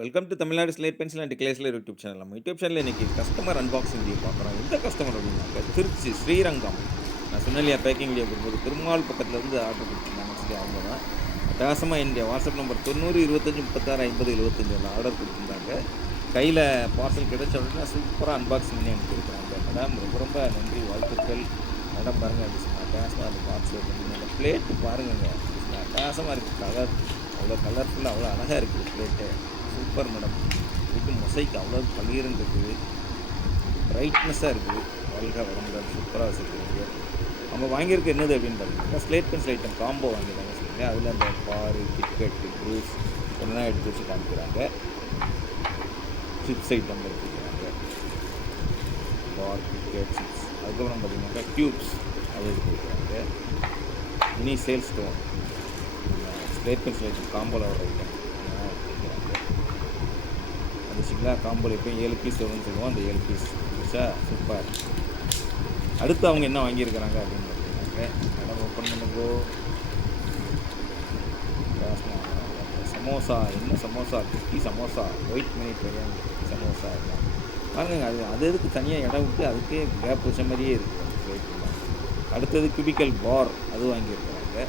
Welcome to Tamil Nadu slate pencil and கிளேஸ்லர் YouTube channel. நம்ம YouTube சேனலில் இன்றைக்கி கஸ்டமர் அன்பாக்சிங் வீடியோ பார்க்குறோம். எந்த கஸ்டமர் அப்படின்னாக்க திருச்சி ஸ்ரீரங்கம். நான் சொன்னேன் பேக்கிங் வீடியோ கொடுக்கும்போது பெருமாள் பக்கத்துலேருந்து ஆர்டர் கொடுத்துருந்தாங்க. சொல்லி அவங்க தான் அட்டகாசமாக என்னுடைய வாட்ஸ்அப் நம்பர் 90 25 36 50 75 அந்த ஆர்டர் கொடுத்துருந்தாங்க. கையில் பார்சல் கிடைச்ச உடனே சூப்பராக அன்பாக்சிங் பண்ணி அனுப்பியிருக்கிறாங்க. மேடம் ரொம்ப ரொம்ப நன்றி, வாழ்த்துக்கள். மேடம் பாருங்கள் அப்படி சொன்னால் அட்டகாசமாக அந்த பாக்ஸ் ஓப்பன் அந்த பிளேட்டு பாருங்கங்க. அட்டகாசமாக இருக்குது, கலர் அவ்வளோ கலர்ஃபுல்லாக அவ்வளோ அழகாக இருக்குது பிளேட்டு. Super madam. இதுக்கு மொசைக்கு அவ்வளோ பளிர்னு இருக்குது, பிரைட்னஸாக இருக்குது. வாழ்க வளமுடன், சூப்பராக வச்சுருக்கீங்க. நம்ம வாங்கியிருக்க என்னது அப்படின்னு பார்த்தீங்கன்னா ஸ்லேட் பென்சில் ஐட்டம் காம்போ வாங்கியிருக்காங்க சொல்லுங்க. அதில் அந்த பாரு, கிட்கட்டு, ப்ரூஸ் ஒன்றா எடுத்து வச்சு காமிக்கிறாங்க. சிப்ஸ் ஐட்டம் எடுத்துக்கிறாங்க, பார், கிட்கட், சிப்ஸ். அதுக்கப்புறம் பார்த்தீங்கன்னாக்கா க்யூப்ஸ் அது எடுத்து வைக்கிறாங்க. Mini shale stone, slate pencil item காம்போவில் வர ஐட்டம் வச்சுங்களா. காம்போவில் எப்போயும் 7 பீஸ் வரும்னு சொல்லுவோம். அந்த 7 பீஸ் வச்சா சூப்பர். அடுத்து அவங்க என்ன வாங்கியிருக்கிறாங்க அப்படின்னு பார்த்தீங்கன்னாக்க மேடம் ஓப்பன் பண்ணுங்கோ. சமோசா, என்ன சமோசா, குட்டி சமோசா, ஒயிட் மினி பிரியாணி சமோசா எல்லாம் பாருங்க. அது எதுக்கு தனியாக இடம் விட்டு அதுக்கே கேப் வச்ச மாதிரியே இருக்குது அந்த பிளேட்லாம். அடுத்தது கியூபிக்கல் பார், அது வாங்கியிருக்கிறாங்க.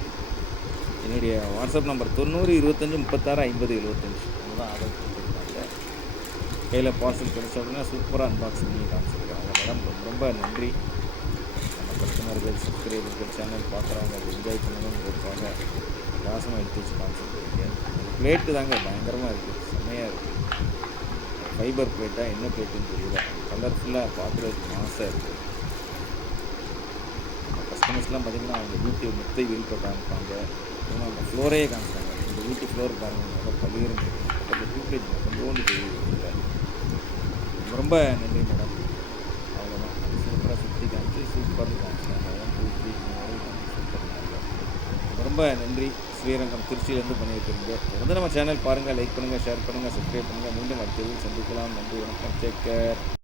என்னுடைய வாட்ஸ்அப் நம்பர் 90 25 36 50 75 அதுதான் ஆர்டர் கொடுத்துருக்காங்க. கையில் பார்சல் கிடைச்ச உடனே சூப்பராக அன்பாக்சிங் பண்ணி காமிச்சிருக்காங்க. மேடம் ரொம்ப ரொம்ப நன்றி. நம்ம கஸ்டமர்கள், சப்ஸ்கிரைபர்கள், சேனல் பார்க்குறவங்க அதை என்ஜாய் பண்ணணுங்கிறதுக்காக காசமாக எடுத்து வச்சு காமிச்சிருக்கீங்க. அந்த பிளேட்டு தாங்க பயங்கரமாக இருக்குது, செம்மையாக இருக்குது. ஃபைபர் பிளேட்டாக என்ன பிளேட்டுன்னு தெரியல, கலர்ஃபுல்லாக பார்க்குறதுக்கு மாசாக இருக்குது. நம்ம கஸ்டமர்ஸ்லாம் பார்த்திங்கன்னா அவங்க வீட்டு மெத்தை விருப்ப காமிப்பாங்க. அந்த ஃப்ளோரையே காமிச்சாங்க. இந்த வீட்டு ஃப்ளோர் பாருங்கள், நல்லா பளிர்னு இருக்குது. பக்கத்தில் டியூப்லைட் கொஞ்சோண்டு தெரியுது. ரொம்ப நன்றி மேடம். அவ்வளோதான், அது சூப்பராக சுற்றி காமிச்சு சூப்பர்னு காமிச்சிட்டாங்க. 1 2 3 சூப்பர். ரொம்ப நன்றி. ஸ்ரீரங்கம் திருச்சியிலேருந்து பண்ணியிருக்கிறீங்க. தொடர்ந்து நம்ம சேனல் பாருங்கள், லைக் பண்ணுங்கள், ஷேர் பண்ணுங்கள், சப்ஸ்கிரைப் பண்ணுங்கள். மீண்டும் அடுத்த வீடியோவில் சந்திக்கலாம். நன்றி, வணக்கம், டேக் கேர்.